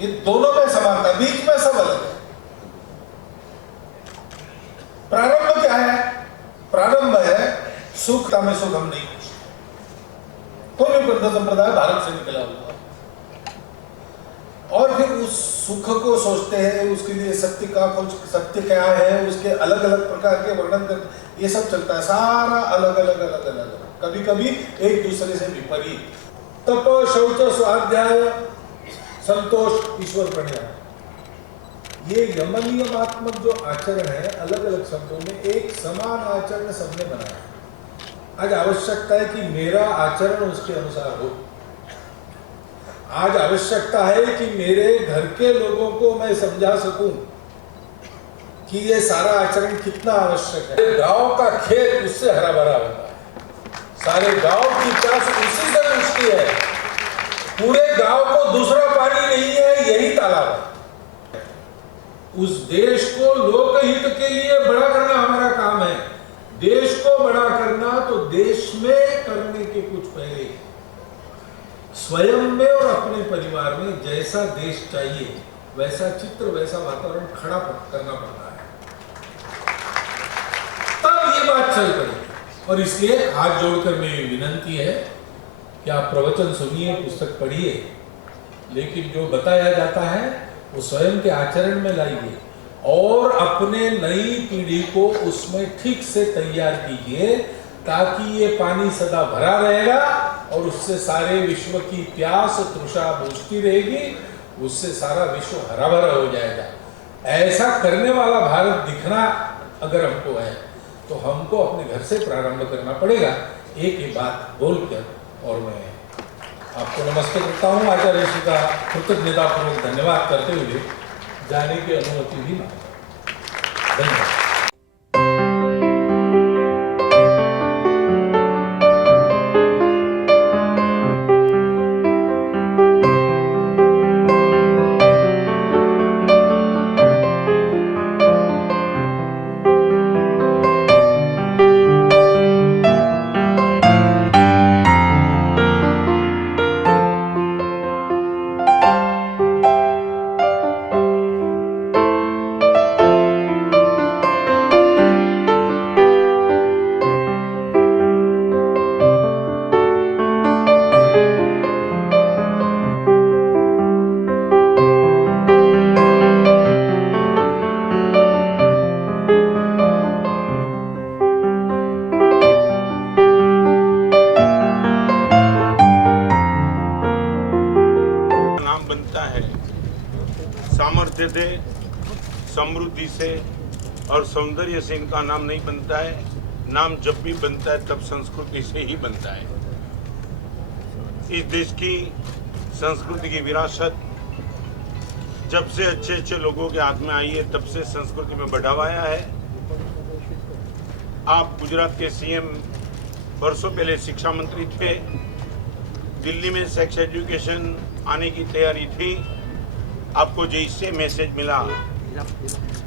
ये दोनों में समानता, बीच में सब अलग है। प्रारंभ क्या है? प्रारंभ है सुखता में सुख हम नहीं पूछते। कोई भी पंथ संप्रदाय भारत से निकला हुआ और फिर उस सुख को सोचते हैं, उसके लिए सत्य का खोज, सत्य क्या है, उसके अलग अलग प्रकार के वर्णन कर, ये सब चलता है सारा अलग अलग अलग अलग, कभी कभी एक दूसरे से विपरीत। तप, शौच, स्वाध्याय, संतोष, ईश्वर प्रणिधान, ये यम नियमात्मक जो आचरण है अलग अलग शब्दों में एक समान आचरण सबने बनाया। आज आवश्यकता है कि मेरा आचरण उसके अनुसार हो। आज आवश्यकता है कि मेरे घर के लोगों को मैं समझा सकूं कि ये सारा आचरण कितना आवश्यक है। गांव का खेत उससे हरा भरा होता है, सारे गांव की चास उसी से पूछती है। पूरे गांव को दूसरा पानी नहीं है, यही तालाब है। उस देश को लोकहित के लिए बड़ा करना हमारा काम है। देश को बड़ा करना तो देश में करने के कुछ पहले स्वयं में और अपने परिवार में जैसा देश चाहिए वैसा चित्र, वैसा वातावरण खड़ा करना पड़ता है, तब ये बात चल पड़ेगी। और इसलिए हाथ जोड़कर मेरी विनंती है कि आप प्रवचन सुनिए, पुस्तक पढ़िए, लेकिन जो बताया जाता है वो स्वयं के आचरण में लाइए और अपने नई पीढ़ी को उसमें ठीक से तैयार कीजिए, ताकि ये पानी सदा भरा रहेगा और उससे सारे विश्व की प्यास तृषा बुझती रहेगी, उससे सारा विश्व हरा भरा हो जाएगा। ऐसा करने वाला भारत दिखना अगर हमको है तो हमको अपने घर से प्रारंभ करना पड़ेगा। एक ही बात बोलकर और मैं आपको नमस्ते करता हूँ, आचार्य जी का कृतज्ञतापूर्वक धन्यवाद करते हुए जाने की अनुमति भी मांगता हूँ। धन्यवाद। सामर्थ्य से, समृद्धि से और सौंदर्य से इनका नाम नहीं बनता है। नाम जब भी बनता है तब संस्कृति से ही बनता है। इस देश की संस्कृति की विरासत जब से अच्छे अच्छे लोगों के हाथ में आई है तब से संस्कृति में बढ़ावा आया है। आप गुजरात के सीएम वर्षों पहले शिक्षा मंत्री थे, दिल्ली में सेक्स एजुकेशन आने की तैयारी थी। आपको जैसे मैसेज मिला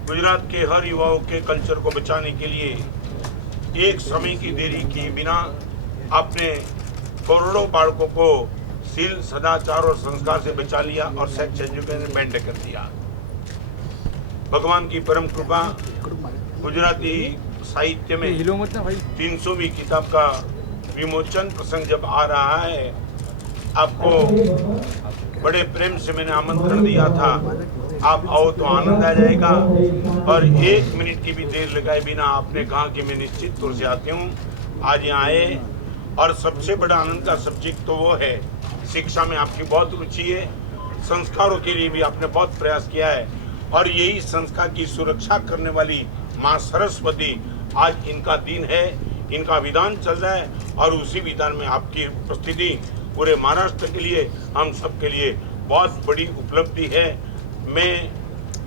गुजरात के हर युवाओं के कल्चर को बचाने के लिए एक समय की देरी की बिना आपने करोड़ों बालकों को शील, सदाचार और संस्कार से बचा लिया और सेक्स एजुकेशन बैंड कर दिया। भगवान की परम कृपा, गुजराती साहित्य में 300वीं किताब का विमोचन प्रसंग जब आ रहा है, आपको बड़े प्रेम से मैंने आमंत्रण दिया था, आप आओ तो आनंद आ जाएगा। और 1 मिनट की भी देर लगाए बिना आपने कहा कि मैं निश्चित तौर से आती हूँ। आज यहाँ आए और सबसे बड़ा आनंद का सब्जेक्ट तो वो है, शिक्षा में आपकी बहुत रुचि है, संस्कारों के लिए भी आपने बहुत प्रयास किया है और यही संस्कार की सुरक्षा करने वाली माँ सरस्वती आज इनका दिन है, इनका विधान चल रहा है और उसी विधान में आपकी उपस्थिति पूरे महाराष्ट्र के लिए, हम सब के लिए बहुत बड़ी उपलब्धि है। मैं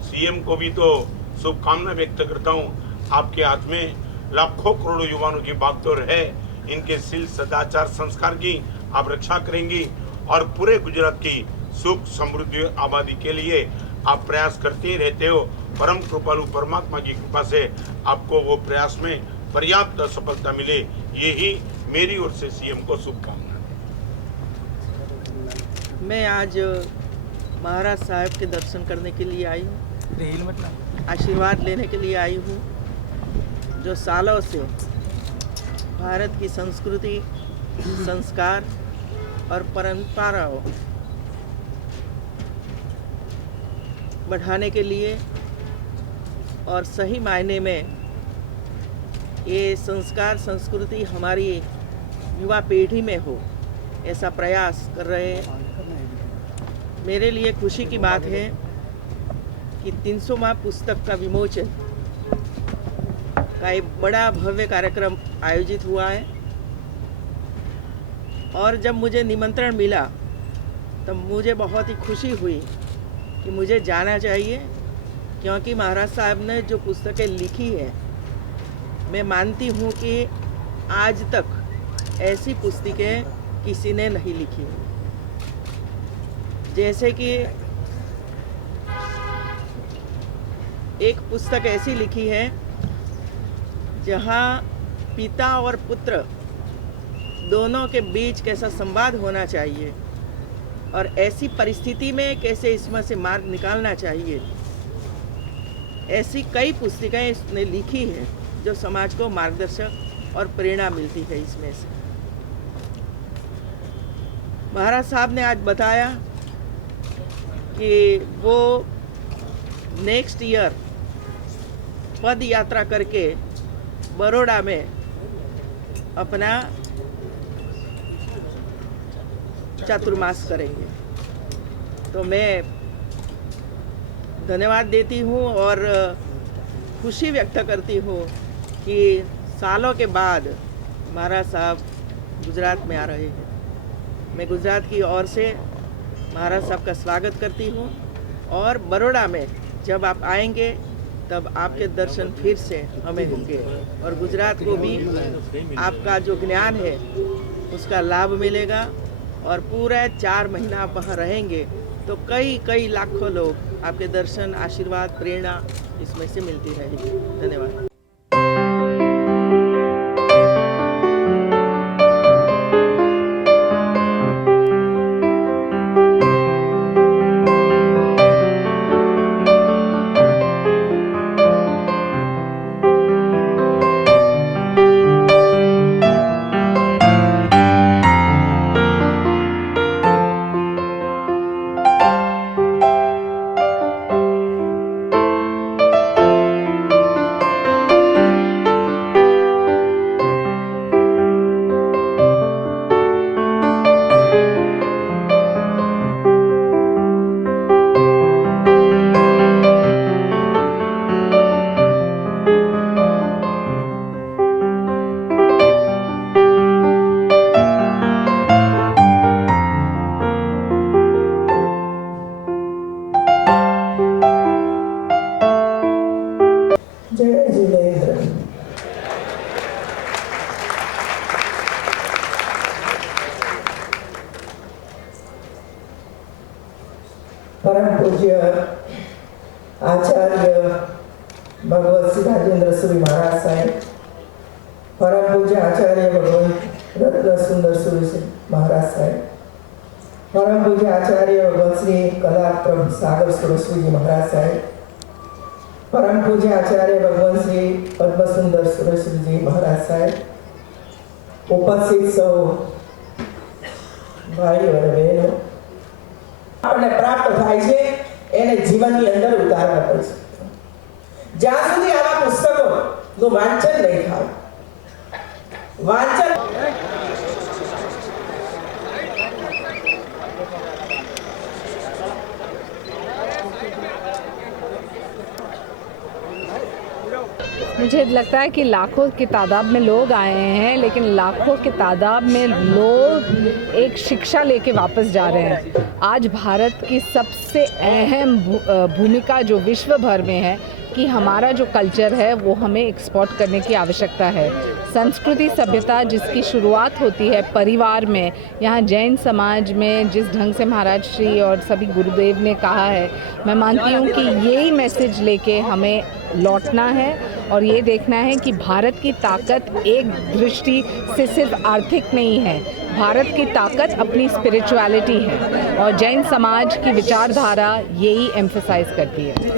सीएम को भी तो शुभकामना व्यक्त करता हूँ। आपके हाथ में लाखों करोड़ों युवाओं की बागडोर है, इनके शील, सदाचार, संस्कार की आप रक्षा करेंगी और पूरे गुजरात की सुख, समृद्धि, आबादी के लिए आप प्रयास करते ही रहते हो। परम कृपालु परमात्मा की कृपा से आपको वो प्रयास में पर्याप्त सफलता मिले, यही मेरी ओर से सीएम को शुभकामना। मैं आज महाराज साहब के दर्शन करने के लिए आई हूँ, आशीर्वाद लेने के लिए आई हूँ, जो सालों से भारत की संस्कृति, संस्कार और परंपराओं बढ़ाने के लिए और सही मायने में ये संस्कार संस्कृति हमारी युवा पीढ़ी में हो, ऐसा प्रयास कर रहे हैं। मेरे लिए खुशी की बात है कि 300वां पुस्तक का विमोचन का एक बड़ा भव्य कार्यक्रम आयोजित हुआ है और जब मुझे निमंत्रण मिला तब मुझे बहुत ही खुशी हुई कि मुझे जाना चाहिए, क्योंकि महाराज साहब ने जो पुस्तकें लिखी है, मैं मानती हूँ कि आज तक ऐसी पुस्तकें किसी ने नहीं लिखी। जैसे कि एक पुस्तक ऐसी लिखी है जहाँ पिता और पुत्र दोनों के बीच कैसा संवाद होना चाहिए और ऐसी परिस्थिति में कैसे इसमें से मार्ग निकालना चाहिए। ऐसी कई पुस्तिकाएं इसने लिखी हैं जो समाज को मार्गदर्शक और प्रेरणा मिलती है। इसमें से महाराज साहब ने आज बताया कि वो नेक्स्ट ईयर पद यात्रा करके बड़ौदा में अपना चातुर्मास करेंगे। तो मैं धन्यवाद देती हूँ और खुशी व्यक्त करती हूँ कि सालों के बाद महाराज साहब गुजरात में आ रहे हैं। मैं गुजरात की ओर से महाराज साहब का स्वागत करती हूँ और बड़ौदा में जब आप आएंगे तब आपके दर्शन फिर से हमें होंगे और गुजरात को भी आपका जो ज्ञान है उसका लाभ मिलेगा और पूरा 4 महीना आप वहाँ रहेंगे तो कई लाखों लोग आपके दर्शन, आशीर्वाद, प्रेरणा इसमें से मिलती रहेगी। धन्यवाद। जय जिनेन्द्र। परम पूज्य आचार्य भगवत श्री राजेंद्र सूरी महाराज साहेब, परम पूज्य आचार्य भगवत रत्न सुंदर सूरी महाराज साहेब, परम पूज्य आचार्य भगवत श्री कला प्रभु सागर सुरसू जी महाराज साहेब, परम पूज्य आचार्य भगवान श्री पद्म सुंदर सुरेश्वर जी महाराज साहेब, उपस्थित सौ भाई और बहनों, आपने प्राप्त થાય છે એને જીવનની અંદર ઉતારવા પડશે। જ્યાં સુધી આવા પુસ્તકોનું વાંચન નહીં થાય, વાંચન मुझे लगता है कि लाखों की तादाद में लोग आए हैं, लेकिन लाखों की तादाद में लोग एक शिक्षा लेके वापस जा रहे हैं। आज भारत की सबसे अहम भूमिका जो विश्व भर में है कि हमारा जो कल्चर है वो हमें एक्सपोर्ट करने की आवश्यकता है। संस्कृति सभ्यता जिसकी शुरुआत होती है परिवार में, यहाँ जैन समाज में जिस ढंग से महाराज श्री और सभी गुरुदेव ने कहा है, मैं मानती हूँ कि यही मैसेज लेके हमें लौटना है और ये देखना है कि भारत की ताकत एक दृष्टि से सिर्फ आर्थिक नहीं है, भारत की ताकत अपनी स्पिरिचुअलिटी है और जैन समाज की विचारधारा यही एम्फसाइज करती है।